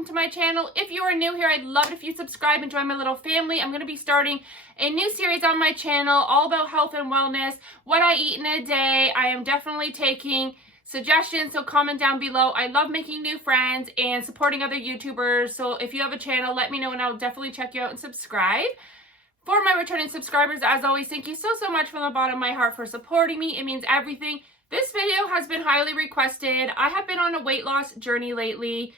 welcome to my channel. If you are new here, I'd love it if you subscribe and join my little family. I'm going to be starting a new series on my channel all about health and wellness, what I eat in a day. I am definitely taking suggestions, so comment down below. I love making new friends and supporting other YouTubers, so if you have a channel, let me know and I'll definitely check you out and subscribe. For my returning subscribers, as always, thank you so much from the bottom of my heart for supporting me. It means everything. This video has been highly requested. I have been on a weight loss journey lately.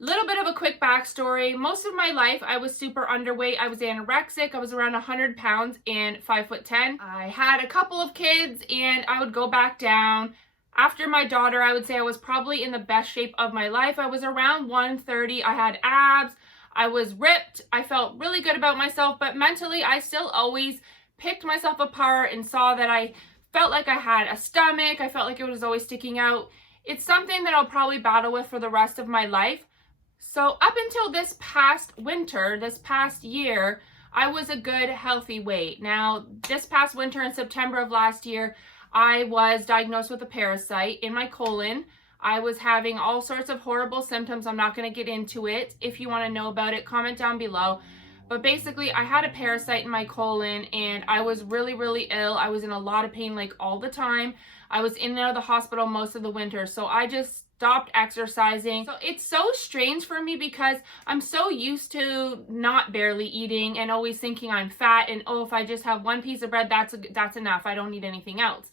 Little bit of a quick backstory. Most of my life, I was super underweight. I was anorexic. I was around 100 pounds and 5'10". I had a couple of kids and I would go back down. After my daughter, I would say I was probably in the best shape of my life. I was around 130. I had abs. I was ripped. I felt really good about myself, but mentally, I still always picked myself apart and saw that I felt like I had a stomach. I felt like it was always sticking out. It's something that I'll probably battle with for the rest of my life. So up until this past winter, this past year, I was a good, healthy weight. Now, this past winter in September of last year, I was diagnosed with a parasite in my colon. I was having all sorts of horrible symptoms. I'm not going to get into it. If you want to know about it, comment down below. But basically, I had a parasite in my colon and I was really ill. I was in a lot of pain like all the time. I was in and out of the hospital most of the winter. So I just stopped exercising. So it's so strange for me because I'm so used to not barely eating and always thinking I'm fat and, oh, if I just have one piece of bread, that's enough. I don't need anything else.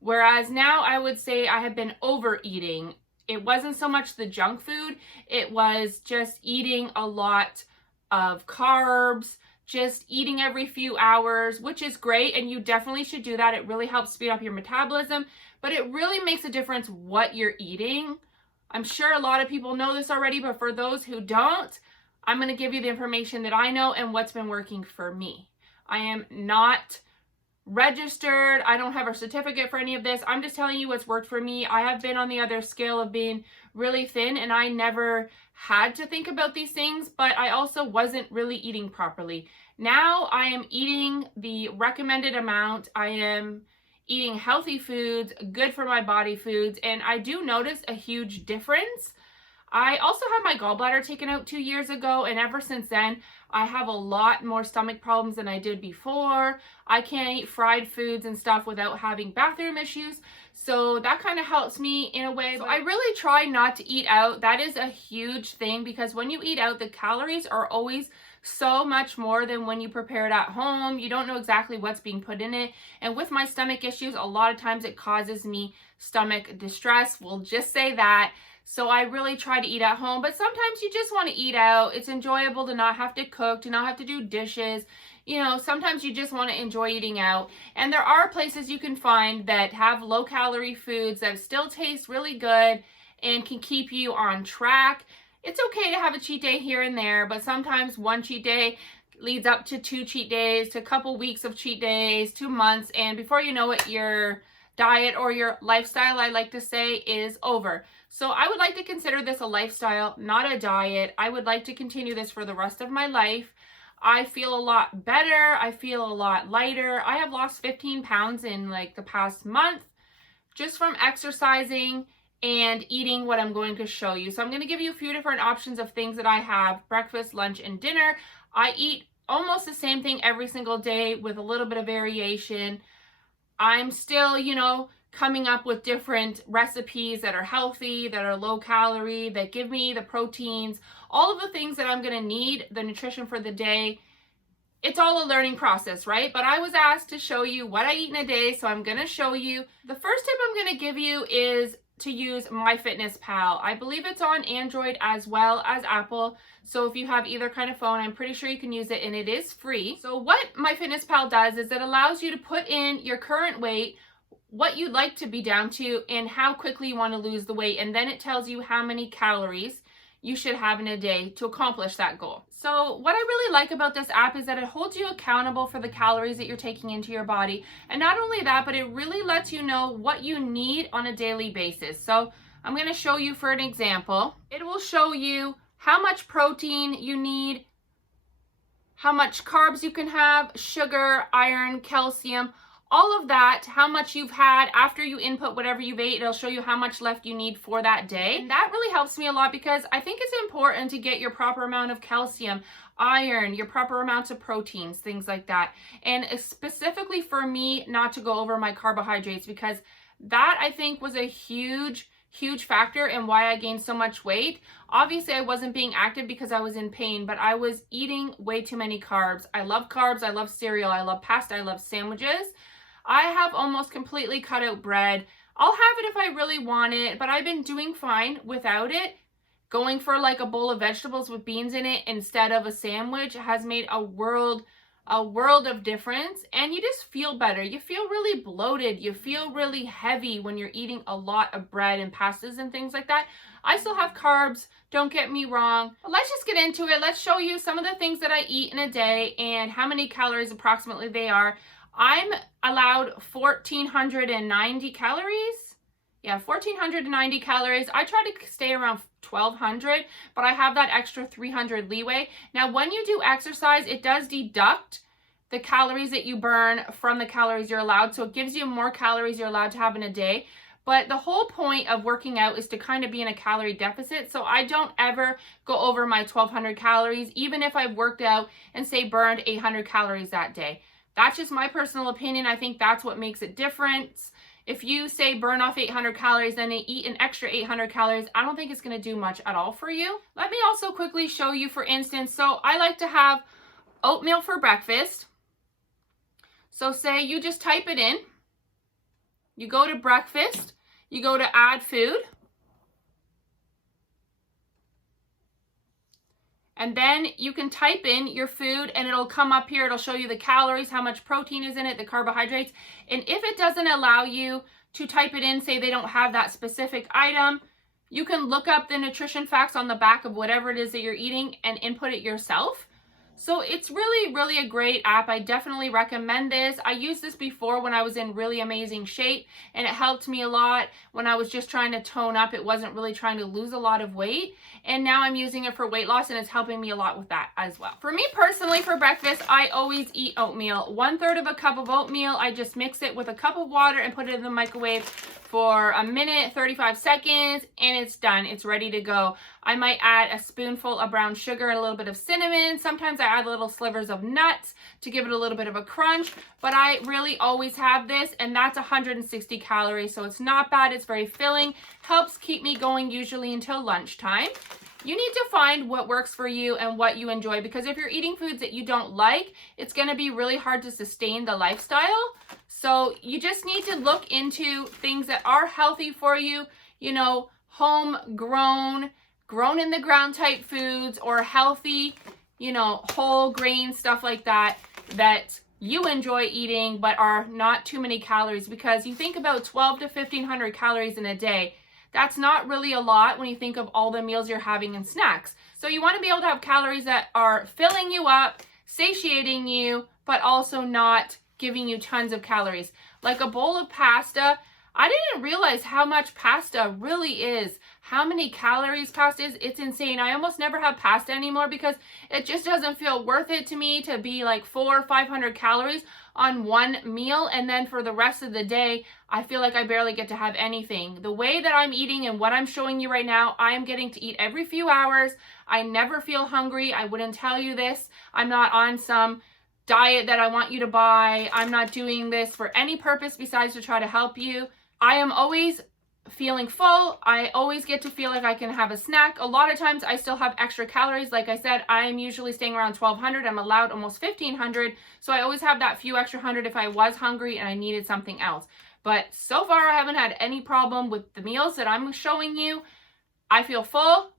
Whereas now I would say I have been overeating. It wasn't so much the junk food. It was just eating a lot of carbs, just eating every few hours, which is great, and you definitely should do that. It really helps speed up your metabolism, but it really makes a difference what you're eating. I'm sure a lot of people know this already, but for those who don't, I'm going to give you the information that I know and what's been working for me. I am not registered. I don't have a certificate for any of this. I'm just telling you what's worked for me. I have been on the other scale of being really thin and I never had to think about these things, but I also wasn't really eating properly. Now I am eating the recommended amount. I am eating healthy foods, good for my body foods, and I do notice a huge difference. I also had my gallbladder taken out 2 years ago, and ever since then, I have a lot more stomach problems than I did before. I can't eat fried foods and stuff without having bathroom issues, so that kind of helps me in a way. So I really try not to eat out. That is a huge thing because when you eat out, the calories are always so much more than when you prepare it at home. You don't know exactly what's being put in it, and with my stomach issues, a lot of times it causes me stomach distress. We'll just say that. So I really try to eat at home, but sometimes you just want to eat out. It's enjoyable to not have to cook, to not have to do dishes. You know, sometimes you just want to enjoy eating out. And there are places you can find that have low-calorie foods that still taste really good and can keep you on track. It's okay to have a cheat day here and there, but sometimes one cheat day leads up to 2 cheat days, to a couple weeks of cheat days, 2 months, and before you know it, your diet or your lifestyle, I like to say, is over. So I would like to consider this a lifestyle, not a diet. I would like to continue this for the rest of my life. I feel a lot better. I feel a lot lighter. I have lost 15 pounds in like the past month just from exercising and eating what I'm going to show you. So I'm going to give you a few different options of things that I have: breakfast, lunch, and dinner. I eat almost the same thing every single day with a little bit of variation. I'm still, coming up with different recipes that are healthy, that are low calorie, that give me the proteins, all of the things that I'm going to need, the nutrition for the day. It's all a learning process, right? But I was asked to show you what I eat in a day, so I'm going to show you. The first tip I'm going to give you is to use MyFitnessPal. I believe it's on Android as well as Apple. So if you have either kind of phone, I'm pretty sure you can use it, and it is free. So what MyFitnessPal does is it allows you to put in your current weight, what you'd like to be down to, and how quickly you want to lose the weight. And then it tells you how many calories you should have in a day to accomplish that goal. So what I really like about this app is that it holds you accountable for the calories that you're taking into your body. And not only that, but it really lets you know what you need on a daily basis. So I'm going to show you for an example. It will show you how much protein you need, how much carbs you can have, sugar, iron, calcium, all of that, how much you've had after you input whatever you've ate. It'll show you how much left you need for that day. And that really helps me a lot because I think it's important to get your proper amount of calcium, iron, your proper amounts of proteins, things like that. And specifically for me, not to go over my carbohydrates, because that I think was a huge factor in why I gained so much weight. Obviously, I wasn't being active because I was in pain, but I was eating way too many carbs. I love carbs, I love cereal, I love pasta, I love sandwiches. I have almost completely cut out bread. I'll have it if I really want it, but I've been doing fine without it. Going for like a bowl of vegetables with beans in it instead of a sandwich has made a world of difference, and you just feel better. You feel really bloated. You feel really heavy when you're eating a lot of bread and pastas and things like that. I still have carbs, don't get me wrong. But let's just get into it. Let's show you some of the things that I eat in a day and how many calories approximately they are. I'm allowed 1,490 calories. Yeah, 1,490 calories. I try to stay around 1,200, but I have that extra 300 leeway. Now, when you do exercise, it does deduct the calories that you burn from the calories you're allowed. So it gives you more calories you're allowed to have in a day. But the whole point of working out is to kind of be in a calorie deficit. So I don't ever go over my 1,200 calories, even if I've worked out and say burned 800 calories that day. That's just my personal opinion. I think that's what makes it different. If you say burn off 800 calories, then eat an extra 800 calories, I don't think it's going to do much at all for you. Let me also quickly show you, for instance, so I like to have oatmeal for breakfast. So say you just type it in. You go to breakfast, you go to add food. And then you can type in your food and it'll come up here. It'll show you the calories, how much protein is in it, the carbohydrates. And if it doesn't allow you to type it in, say they don't have that specific item, you can look up the nutrition facts on the back of whatever it is that you're eating and input it yourself. So it's really a great app. I definitely recommend this. I used this before when I was in really amazing shape, and it helped me a lot when I was just trying to tone up. It wasn't really trying to lose a lot of weight. And now I'm using it for weight loss, and it's helping me a lot with that as well. For me personally, for breakfast, I always eat oatmeal. 1/3 of a cup of oatmeal. I just mix it with a cup of water and put it in the microwave for a minute, 35 seconds, and it's done. It's ready to go. I might add a spoonful of brown sugar and a little bit of cinnamon. Sometimes I add little slivers of nuts to give it a little bit of a crunch, but I really always have this, and that's 160 calories, so it's not bad. It's very filling, helps keep me going usually until lunchtime. You need to find what works for you and what you enjoy, because if you're eating foods that you don't like, it's going to be really hard to sustain the lifestyle. So you just need to look into things that are healthy for you, you know, homegrown, grown in the ground type foods, or healthy, you know, whole grain stuff like that, that you enjoy eating but are not too many calories. Because you think about 12 to 1,500 calories in a day, that's not really a lot when you think of all the meals you're having and snacks. So you want to be able to have calories that are filling you up, satiating you, but also not giving you tons of calories. Like a bowl of pasta, I didn't realize how much pasta really is. How many calories pasta is. It's insane. I almost never have pasta anymore because it just doesn't feel worth it to me to be like 400 or 500 calories on one meal, and then for the rest of the day I feel like I barely get to have anything. The way that I'm eating and what I'm showing you right now, I am getting to eat every few hours. I never feel hungry. I wouldn't tell you this. I'm not on some diet that I want you to buy. I'm not doing this for any purpose besides to try to help you. I am always feeling full. I always get to feel like I can have a snack. A lot of times I still have extra calories. Like I said, I'm usually staying around 1,200. I'm allowed almost 1,500. So I always have that few extra 100 if I was hungry and I needed something else. But so far I haven't had any problem with the meals that I'm showing you. I feel full,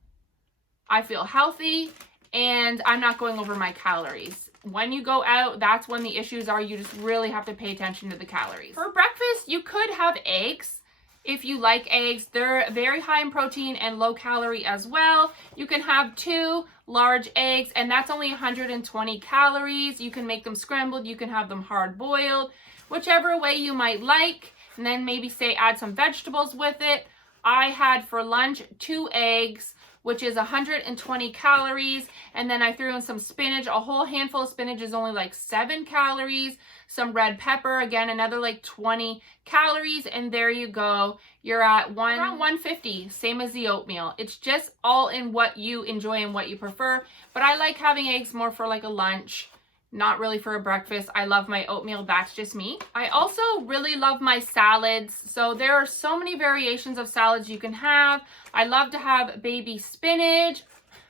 I feel healthy, and I'm not going over my calories. When you go out, that's when the issues are. You just really have to pay attention to the calories. For breakfast, you could have eggs. If you like eggs, they're very high in protein and low calorie as well. You can have 2 large eggs, and that's only 120 calories. You can make them scrambled, you can have them hard boiled, whichever way you might like, and then maybe say add some vegetables with it. I had for lunch 2 eggs which is 120 calories. And then I threw in some spinach. A whole handful of spinach is only like 7 calories. Some red pepper, again, another like 20 calories. And there you go. You're at around 150, same as the oatmeal. It's just all in what you enjoy and what you prefer. But I like having eggs more for like a lunch, not really for a breakfast. I love my oatmeal, that's just me. I also really love my salads. So there are so many variations of salads you can have. I love to have baby spinach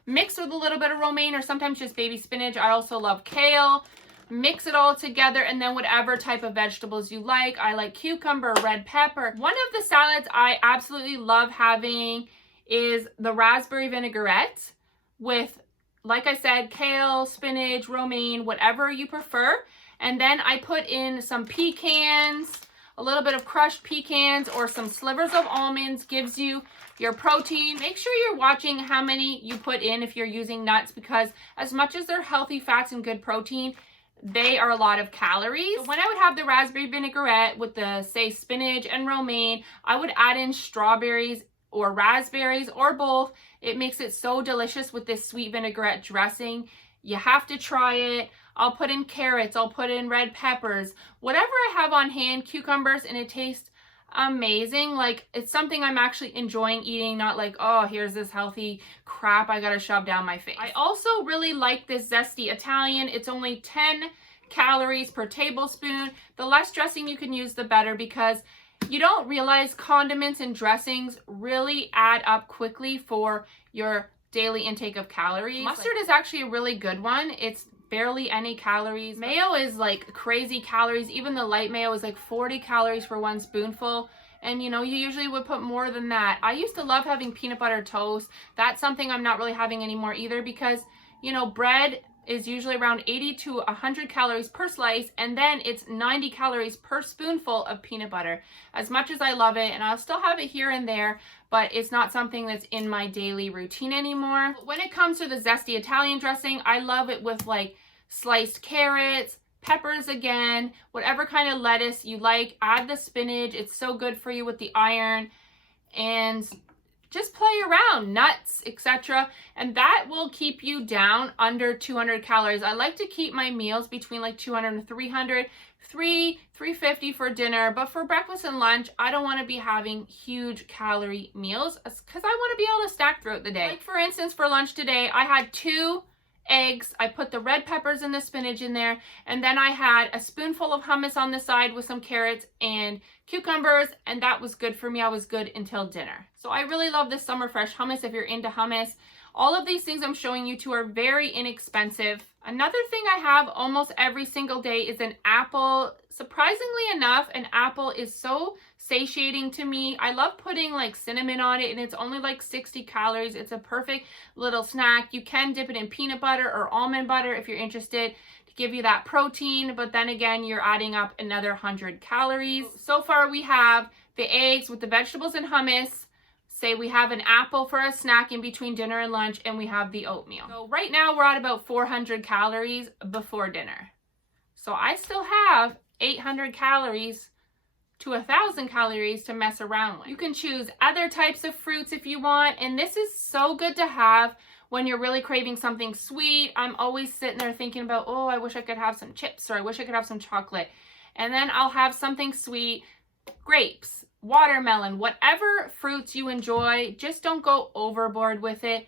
mixed with a little bit of romaine, or sometimes just baby spinach. I also love kale. Mix it all together, and then whatever type of vegetables you like. I like cucumber, red pepper. One of the salads I absolutely love having is the raspberry vinaigrette with, like I said, kale, spinach, romaine, whatever you prefer. And then I put in some pecans, a little bit of crushed pecans, or some slivers of almonds. Gives you your protein. Make sure you're watching how many you put in if you're using nuts, because as much as they're healthy fats and good protein, they are a lot of calories. So when I would have the raspberry vinaigrette with the, say, spinach and romaine, I would add in strawberries or raspberries or both. It makes it so delicious with this sweet vinaigrette dressing. You have to try it. I'll put in carrots, I'll put in red peppers, whatever I have on hand, cucumbers, and it tastes amazing. Like, it's something I'm actually enjoying eating, not like, oh, here's this healthy crap I gotta shove down my face. I also really like this Zesty Italian. It's only 10 calories per tablespoon. The less dressing you can use, the better, because you don't realize condiments and dressings really add up quickly for your daily intake of calories. Mustard is actually a really good one. It's barely any calories. Mayo is like crazy calories. Even the light mayo is like 40 calories for one spoonful. And you know, you usually would put more than that. I used to love having peanut butter toast. That's something I'm not really having anymore either, because, you know, bread is usually around 80 to 100 calories per slice, and then it's 90 calories per spoonful of peanut butter. As much as I love it, and I'll still have it here and there, but it's not something that's in my daily routine anymore. When it comes to the Zesty Italian dressing, I love it with like sliced carrots, peppers again, whatever kind of lettuce you like. Add the spinach. It's so good for you with the iron. And just play around, nuts, etc. And that will keep you down under 200 calories. I like to keep my meals between like 200 and 300, 350 for dinner. But for breakfast and lunch, I don't want to be having huge calorie meals, because I want to be able to stack throughout the day. Like for instance, for lunch today, I had 2 eggs. I put the red peppers and the spinach in there, and then I had a spoonful of hummus on the side with some carrots and cucumbers, and that was good for me. I was good until dinner. So I really love this Summer Fresh hummus if you're into hummus. All of these things I'm showing you two are very inexpensive. Another thing I have almost every single day is an apple. Surprisingly enough, an apple is so satiating to me. I love putting like cinnamon on it, and it's only like 60 calories. It's a perfect little snack. You can dip it in peanut butter or almond butter if you're interested, to give you that protein, but then again, you're adding up another 100 calories. So far we have the eggs with the vegetables and hummus. Say we have an apple for a snack in between dinner and lunch, and we have the oatmeal. So right now we're at about 400 calories before dinner. So I still have 800 calories to 1,000 calories to mess around with. You can choose other types of fruits if you want, and this is so good to have when you're really craving something sweet. I'm always sitting there thinking about, oh, I wish I could have some chips, or I wish I could have some chocolate. And then I'll have something sweet, grapes, watermelon, whatever fruits you enjoy. Just don't go overboard with it.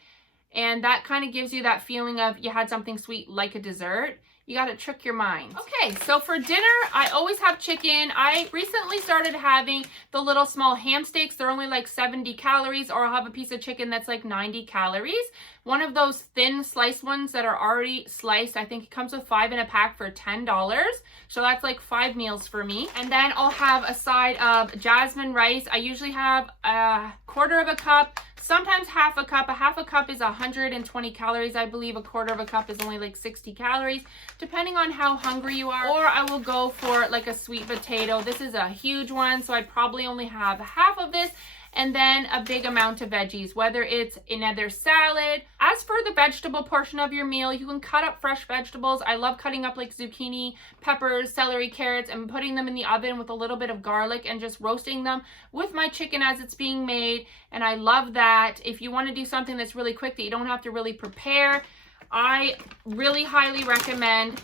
And that kind of gives you that feeling of you had something sweet like a dessert. You got to trick your mind. Okay, so for dinner, I always have chicken. I recently started having the little small ham steaks. They're only like 70 calories, or I'll have a piece of chicken that's like 90 calories. One of those thin sliced ones that are already sliced. I think it comes with 5 in a pack for $10. So that's like 5 meals for me. And then I'll have a side of jasmine rice. I usually have a quarter of a cup, sometimes half a cup. A half a cup is 120 calories, I believe. A quarter of a cup is only like 60 calories, depending on how hungry you are. Or I will go for like a sweet potato. This is a huge one, so I'd probably only have half of this. And then a big amount of veggies, whether it's another salad. As for the vegetable portion of your meal, you can cut up fresh vegetables. I love cutting up like zucchini, peppers, celery, carrots, and putting them in the oven with a little bit of garlic and just roasting them with my chicken as it's being made. And I love that. that if you want to do something that's really quick that you don't have to really prepare, I really highly recommend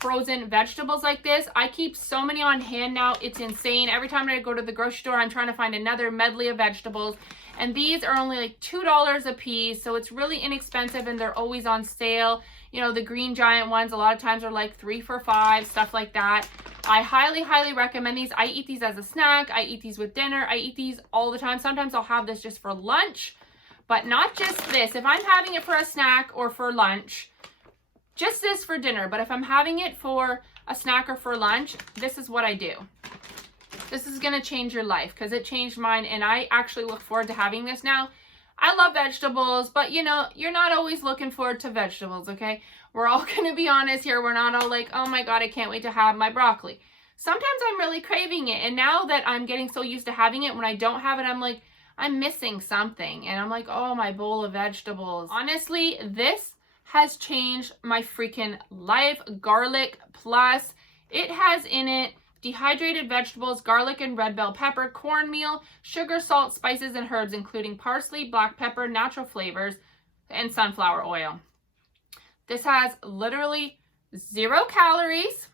frozen vegetables like this. I keep so many on hand now, it's insane. Every time I go to the grocery store, I'm trying to find another medley of vegetables, and these are only like $2 a piece, so it's really inexpensive, and they're always on sale. You know, the Green Giant ones a lot of times are like 3 for $5, stuff like that. I highly recommend these. I eat these as a snack, I eat these with dinner, I eat these all the time. Sometimes I'll have this just for lunch, but not just this. If I'm having it for a snack or for lunch, just this for dinner. But if I'm having it for a snack or for lunch, this is what I do. This is gonna change your life, because it changed mine, and I actually look forward to having this now. I love vegetables, but you know, you're not always looking forward to vegetables, okay? We're all gonna be honest here. We're not all like, oh my God, I can't wait to have my broccoli. Sometimes I'm really craving it, and now that I'm getting so used to having it, when I don't have it, I'm like, I'm missing something, and I'm like, oh, my bowl of vegetables. Honestly, this has changed my freaking life. Garlic Plus. It has in it dehydrated vegetables, garlic and red bell pepper, cornmeal, sugar, salt, spices, and herbs, including parsley, black pepper, natural flavors, and sunflower oil. This has literally 0 calories.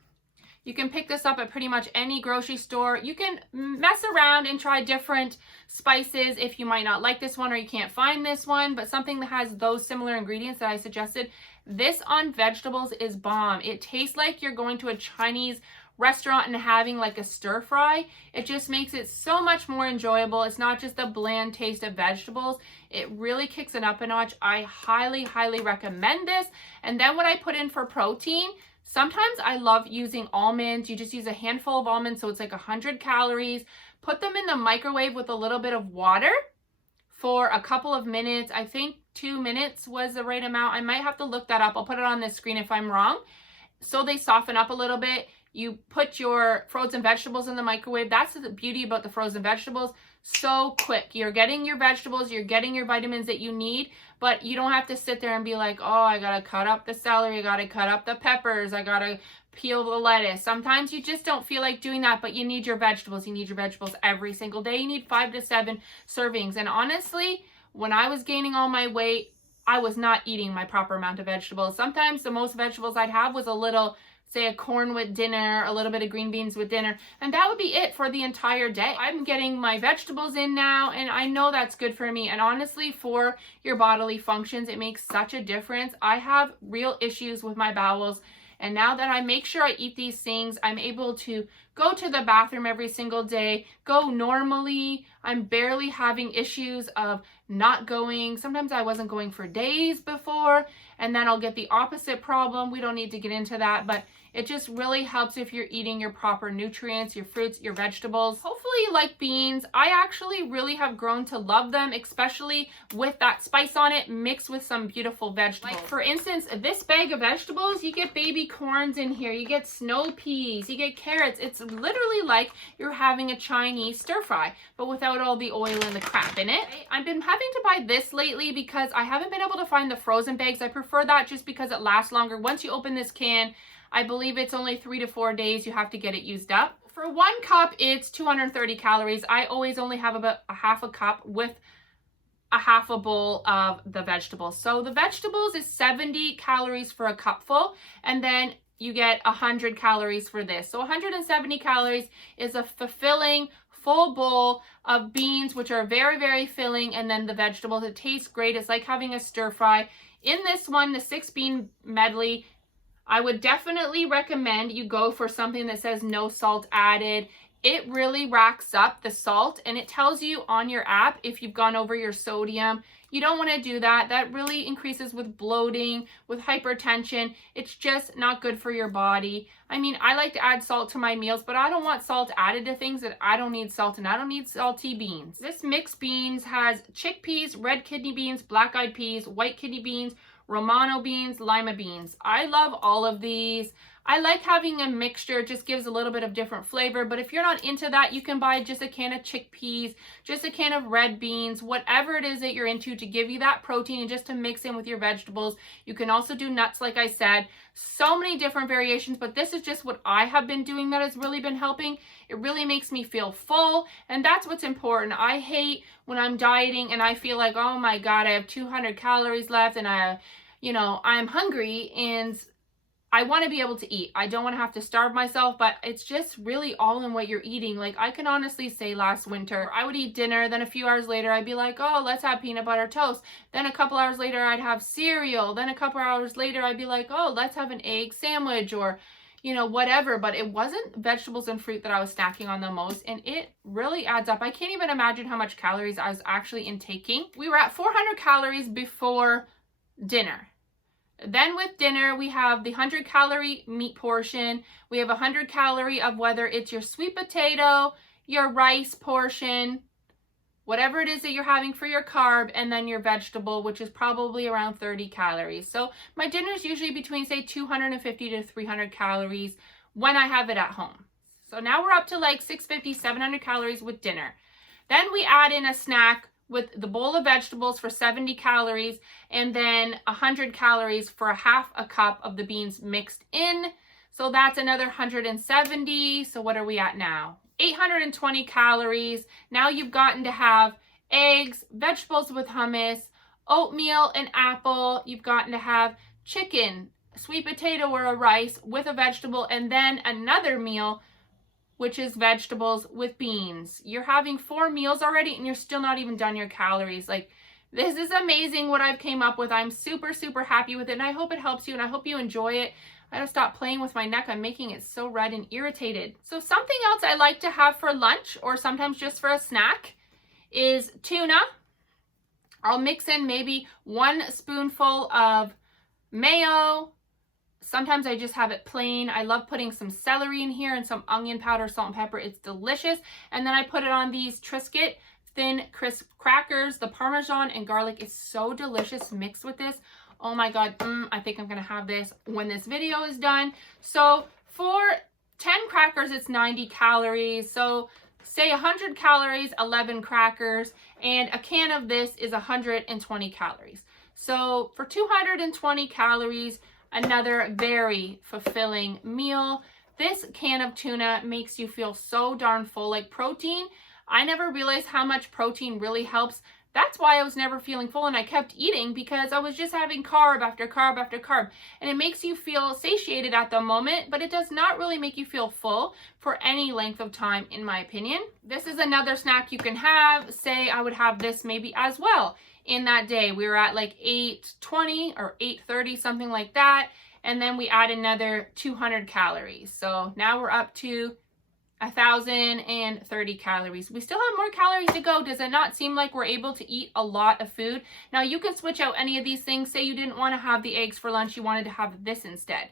You can pick this up at pretty much any grocery store. You can mess around and try different spices if you might not like this one or you can't find this one, but something that has those similar ingredients that I suggested. This on vegetables is bomb. It tastes like you're going to a Chinese restaurant and having like a stir fry. It just makes it so much more enjoyable. It's not just a bland taste of vegetables. It really kicks it up a notch. I highly recommend this. And then what I put in for protein, sometimes I love using almonds. You just use a handful of almonds, so it's like 100 calories. Put them in the microwave with a little bit of water for a couple of minutes. I think 2 minutes was the right amount. I might have to look that up. I'll put it on the screen if I'm wrong. So they soften up a little bit. You put your frozen vegetables in the microwave. That's the beauty about the frozen vegetables. So quick. You're getting your vegetables, you're getting your vitamins that you need, but you don't have to sit there and be like, oh, I gotta cut up the celery, I gotta cut up the peppers, I gotta peel the lettuce. Sometimes you just don't feel like doing that, but you need your vegetables. You need your vegetables every single day. You need 5 to 7 servings. And honestly, when I was gaining all my weight, I was not eating my proper amount of vegetables. Sometimes the most vegetables I'd have was a little, say, a corn with dinner, a little bit of green beans with dinner, and that would be it for the entire day. I'm getting my vegetables in now, and I know that's good for me. And honestly, for your bodily functions, it makes such a difference. I have real issues with my bowels, and now that I make sure I eat these things, I'm able to go to the bathroom every single day, go normally. I'm barely having issues of not going. Sometimes I wasn't going for days before, and then I'll get the opposite problem. We don't need to get into that, but it just really helps if you're eating your proper nutrients, your fruits, your vegetables. Hopefully you like beans. I actually really have grown to love them, especially with that spice on it mixed with some beautiful vegetables. Like for instance, this bag of vegetables, you get baby corns in here, you get snow peas, you get carrots. It's literally like you're having a Chinese stir fry, but without all the oil and the crap in it. I've been having to buy this lately because I haven't been able to find the frozen bags. I prefer that just because it lasts longer. Once you open this can, I believe it's only 3 to 4 days you have to get it used up. For 1 cup, it's 230 calories. I always only have about a half a cup with a half a bowl of the vegetables. So the vegetables is 70 calories for a cupful, and then you get 100 calories for this. So 170 calories is a fulfilling full bowl of beans, which are very filling, and then the vegetables. It tastes great. It's like having a stir fry. In this one, the 6-bean medley, I would definitely recommend you go for something that says no salt added. It really racks up the salt, and it tells you on your app if you've gone over your sodium. You don't want to do that. That really increases with bloating, with hypertension. It's just not good for your body. I mean, I like to add salt to my meals, but I don't want salt added to things that I don't need salt in. I don't need salty beans. This mixed beans has chickpeas, red kidney beans, black-eyed peas, white kidney beans, Romano beans, lima beans. I love all of these. I like having a mixture. It just gives a little bit of different flavor. But if you're not into that, you can buy just a can of chickpeas, just a can of red beans, whatever it is that you're into to give you that protein and just to mix in with your vegetables. You can also do nuts, like I said. So many different variations, but this is just what I have been doing that has really been helping. It really makes me feel full, and that's what's important. I hate when I'm dieting and I feel like, oh my God, I have 200 calories left and I'm hungry and I want to be able to eat. I don't want to have to starve myself, but it's just really all in what you're eating. Like, I can honestly say last winter, I would eat dinner, then a few hours later, I'd be like, oh, let's have peanut butter toast. Then a couple hours later, I'd have cereal. Then a couple hours later, I'd be like, oh, let's have an egg sandwich or, whatever. But it wasn't vegetables and fruit that I was snacking on the most, and it really adds up. I can't even imagine how much calories I was actually intaking. We were at 400 calories before dinner. Then with dinner, we have the 100-calorie meat portion. We have 100-calorie of whether it's your sweet potato, your rice portion, whatever it is that you're having for your carb, and then your vegetable, which is probably around 30 calories. So my dinner is usually between, say, 250 to 300 calories when I have it at home. So now we're up to like 650, 700 calories with dinner. Then we add in a snack with the bowl of vegetables for 70 calories, and then 100 calories for a half a cup of the beans mixed in. So that's another 170. So what are we at now? 820 calories. Now you've gotten to have eggs, vegetables with hummus, oatmeal, and apple. You've gotten to have chicken, sweet potato, or a rice with a vegetable, and then another meal, which is vegetables with beans. You're having 4 meals already and you're still not even done your calories. Like, this is amazing what I've came up with. I'm super, super happy with it, and I hope it helps you, and I hope you enjoy it. I gotta stop playing with my neck. I'm making it so red and irritated. So something else I like to have for lunch, or sometimes just for a snack, is tuna. I'll mix in maybe 1 spoonful of mayo. Sometimes I just have it plain. I love putting some celery in here and some onion powder, salt and pepper. It's delicious. And then I put it on these Triscuit thin crisp crackers. The Parmesan and garlic is so delicious mixed with this. Oh my God, I think I'm gonna have this when this video is done. So for 10 crackers, it's 90 calories. So say 100 calories, 11 crackers, and a can of this is 120 calories. So for 220 calories, another very fulfilling meal. This can of tuna makes you feel so darn full. Like, protein, I never realized how much protein really helps. That's why I was never feeling full, and I kept eating because I was just having carb after carb after carb. And it makes you feel satiated at the moment, but it does not really make you feel full for any length of time, in my opinion. This is another snack you can have. Say I would have this maybe as well. In that day, we were at like 820 or 830, something like that. And then we add another 200 calories. So now we're up to 1,030 calories. We still have more calories to go. Does it not seem like we're able to eat a lot of food? Now you can switch out any of these things. Say you didn't want to have the eggs for lunch, you wanted to have this instead.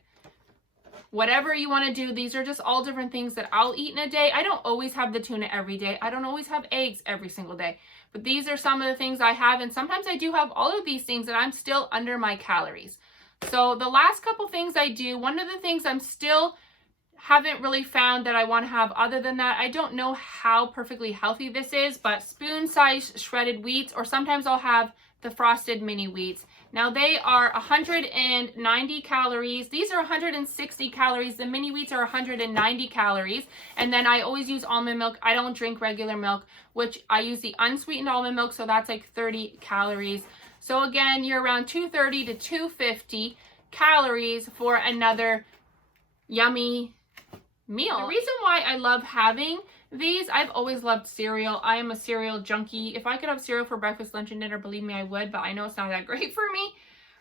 Whatever you want to do, these are just all different things that I'll eat in a day. I don't always have the tuna every day. I don't always have eggs every single day. But these are some of the things I have, and sometimes I do have all of these things and I'm still under my calories. So the last couple things I do, one of the things I'm still haven't really found that I want to have other than that, I don't know how perfectly healthy this is, but spoon-sized shredded wheats, or sometimes I'll have the frosted mini wheats. Now they are 190 calories. These are 160 calories. The mini wheats are 190 calories. And then I always use almond milk. I don't drink regular milk, which I use the unsweetened almond milk, so that's like 30 calories. So again, you're around 230 to 250 calories for another yummy meal. The reason why I love having these, I've always loved cereal. I am a cereal junkie. If I could have cereal for breakfast, lunch, and dinner, believe me, I would, but I know it's not that great for me.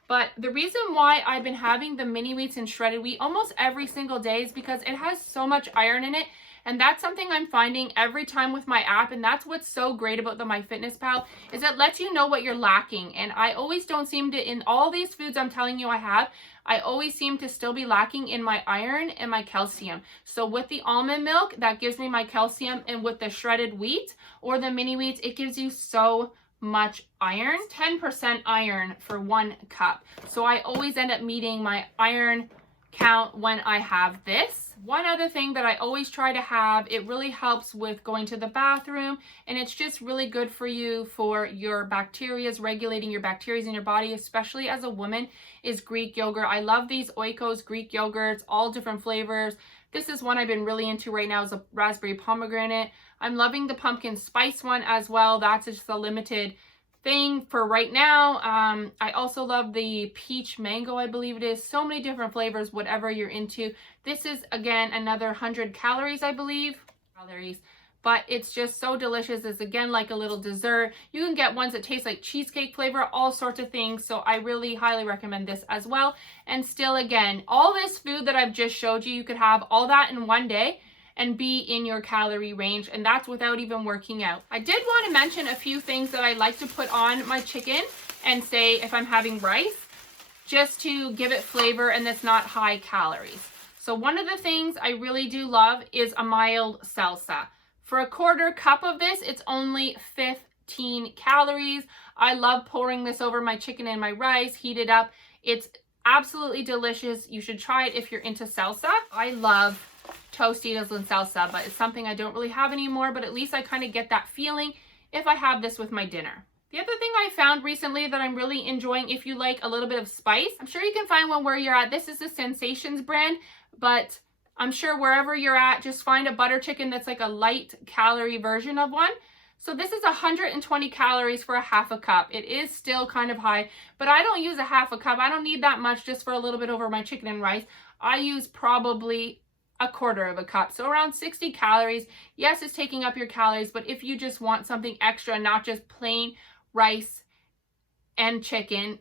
But the reason why I've been having the mini wheats and shredded wheat almost every single day is because it has so much iron in it. And that's something I'm finding every time with my app. And that's what's so great about the MyFitnessPal, is it lets you know what you're lacking. And I always don't seem to, in all these foods I'm telling you I have, I always seem to still be lacking in my iron and my calcium. So with the almond milk, that gives me my calcium. And with the shredded wheat or the mini wheats, it gives you so much iron. 10% iron for 1 cup. So I always end up meeting my iron count when I have this. One other thing that I always try to have, it really helps with going to the bathroom, and it's just really good for you for your bacteria, regulating your bacteria in your body, especially as a woman, is Greek yogurt. I love these Oikos Greek yogurts, all different flavors. This is one I've been really into right now, is a raspberry pomegranate. I'm loving the pumpkin spice one as well. That's just a limited thing for right now. I also love the peach mango, I believe it is. So many different flavors, whatever you're into. This is, again, another 100 calories, I believe. But it's just so delicious. It's, again, like a little dessert. You can get ones that taste like cheesecake flavor, all sorts of things. So I really highly recommend this as well. And still, again, all this food that I've just showed you, you could have all that in one day and be in your calorie range, and that's without even working out. I did want to mention a few things that I like to put on my chicken and say if I'm having rice, just to give it flavor and that's not high calories. So one of the things I really do love is a mild salsa. For a quarter cup of this, it's only 15 calories. I love pouring this over my chicken and my rice, heat it up. It's absolutely delicious. You should try it if you're into salsa. I love Tostitos and salsa, but it's something I don't really have anymore, but at least I kind of get that feeling if I have this with my dinner. The other thing I found recently that I'm really enjoying, if you like a little bit of spice, I'm sure you can find one where you're at. This is the Sensations brand, but I'm sure wherever you're at, just find a butter chicken that's like a light calorie version of one. So this is 120 calories for a half a cup. It is still kind of high, but I don't use a half a cup. I don't need that much just for a little bit over my chicken and rice. I use probably a quarter of a cup, so around 60 calories. Yes, it's taking up your calories, but if you just want something extra, not just plain rice and chicken,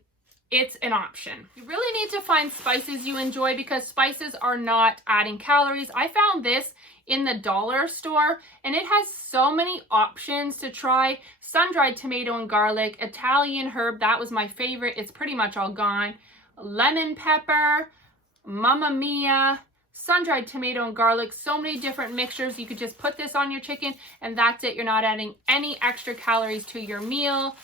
it's an option. You really need to find spices you enjoy because spices are not adding calories. I found this in the dollar store and it has so many options to try. Sun-dried tomato and garlic, Italian herb, that was my favorite. It's pretty much all gone. Lemon pepper, Mamma Mia, sun-dried tomato and garlic, so many different mixtures. You could just put this on your chicken and that's it. You're not adding any extra calories to your meal.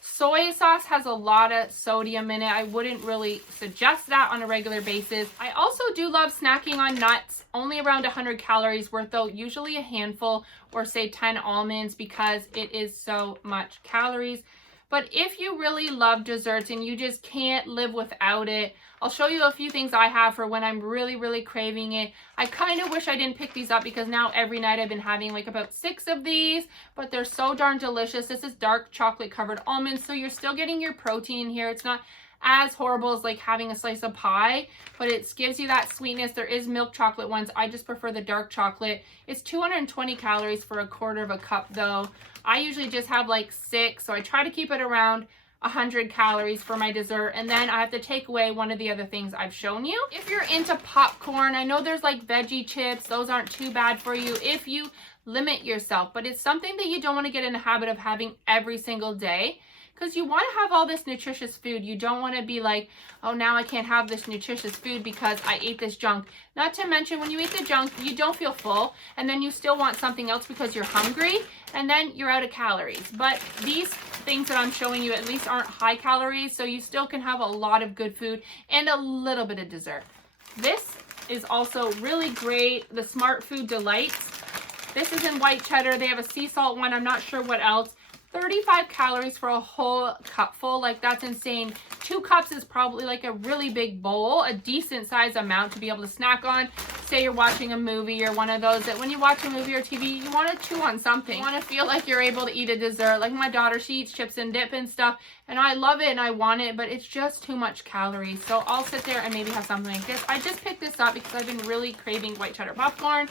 Soy sauce has a lot of sodium in it. I wouldn't really suggest that on a regular basis. I also do love snacking on nuts, only around 100 calories worth though, usually a handful or say 10 almonds because it is so much calories. But if you really love desserts and you just can't live without it, I'll show you a few things I have for when I'm really, really craving it. I kind of wish I didn't pick these up because now every night I've been having like about 6 of these, but they're so darn delicious. This is dark chocolate covered almonds, so you're still getting your protein here. It's not as horrible as like having a slice of pie, but it gives you that sweetness. There is milk chocolate ones. I just prefer the dark chocolate. It's 220 calories for a quarter of a cup though. I usually just have like 6, so I try to keep it around 100 calories for my dessert, and then I have to take away one of the other things I've shown you. If you're into popcorn, I know there's like veggie chips. Those aren't too bad for you if you limit yourself, but it's something that you don't want to get in the habit of having every single day because you want to have all this nutritious food. You don't want to be like, oh, now I can't have this nutritious food because I ate this junk. Not to mention when you eat the junk, you don't feel full and then you still want something else because you're hungry and then you're out of calories. But these things that I'm showing you at least aren't high calories, so you still can have a lot of good food and a little bit of dessert. This is also really great, the Smart Food Delights. This is in white cheddar. They have a sea salt one. I'm not sure what else. 35 calories for a whole cupful. Like, that's insane. 2 cups is probably like a really big bowl, a decent size amount to be able to snack on. Say you're watching a movie or one of those that when you watch a movie or TV, you want to chew on something. You want to feel like you're able to eat a dessert. Like my daughter, she eats chips and dip and stuff, and I love it and I want it, but it's just too much calories. So I'll sit there and maybe have something like this. I just picked this up because I've been really craving white cheddar popcorn.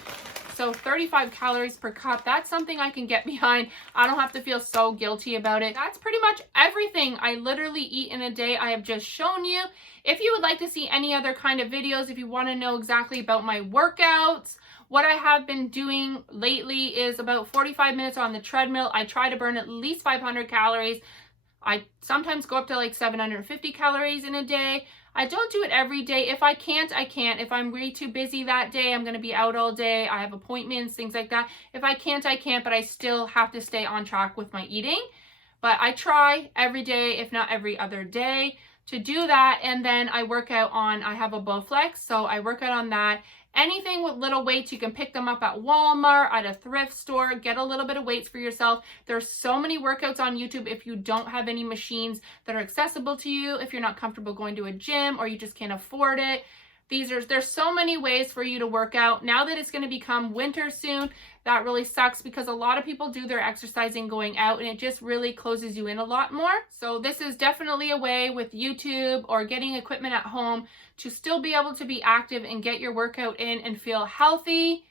So 35 calories per cup, that's something I can get behind. I don't have to feel so guilty about it. That's pretty much everything I literally eat in a day I have just shown you. If you would like to see any other kind of videos, if you want to know exactly about my workouts, what I have been doing lately is about 45 minutes on the treadmill. I try to burn at least 500 calories. I sometimes go up to like 750 calories in a day. I don't do it every day. If I can't, I can't. If I'm way too busy that day, I'm going to be out all day. I have appointments, things like that. If I can't, I can't, but I still have to stay on track with my eating. But I try every day, if not every other day. to do that. And then I work out on, I have a Bowflex, so I work out on that. Anything with little weights, you can pick them up at Walmart, at a thrift store, get a little bit of weights for yourself. There's so many workouts on YouTube if you don't have any machines that are accessible to you, if you're not comfortable going to a gym or you just can't afford it. There's so many ways for you to work out. Now that it's going to become winter soon, that really sucks because a lot of people do their exercising going out and it just really closes you in a lot more. So this is definitely a way with YouTube or getting equipment at home to still be able to be active and get your workout in and feel healthy,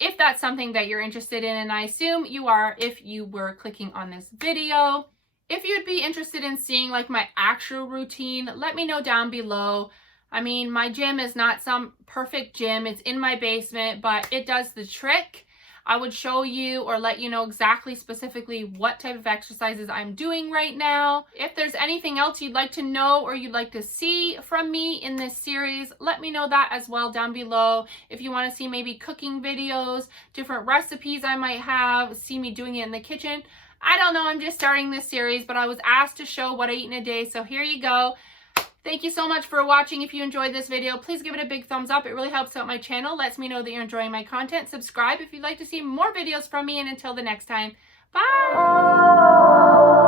if that's something that you're interested in, and I assume you are if you were clicking on this video. If you'd be interested in seeing like my actual routine, let me know down below. I mean, my gym is not some perfect gym. It's in my basement, but it does the trick. I would show you or let you know exactly specifically what type of exercises I'm doing right now. If there's anything else you'd like to know or you'd like to see from me in this series, let me know that as well down below. If you want to see maybe cooking videos, different recipes I might have, see me doing it in the kitchen. I don't know, I'm just starting this series, but I was asked to show what I eat in a day, so here you go. Thank you so much for watching. If you enjoyed this video, please give it a big thumbs up. It really helps out my channel, lets me know that you're enjoying my content. Subscribe if you'd like to see more videos from me, and until the next time, bye!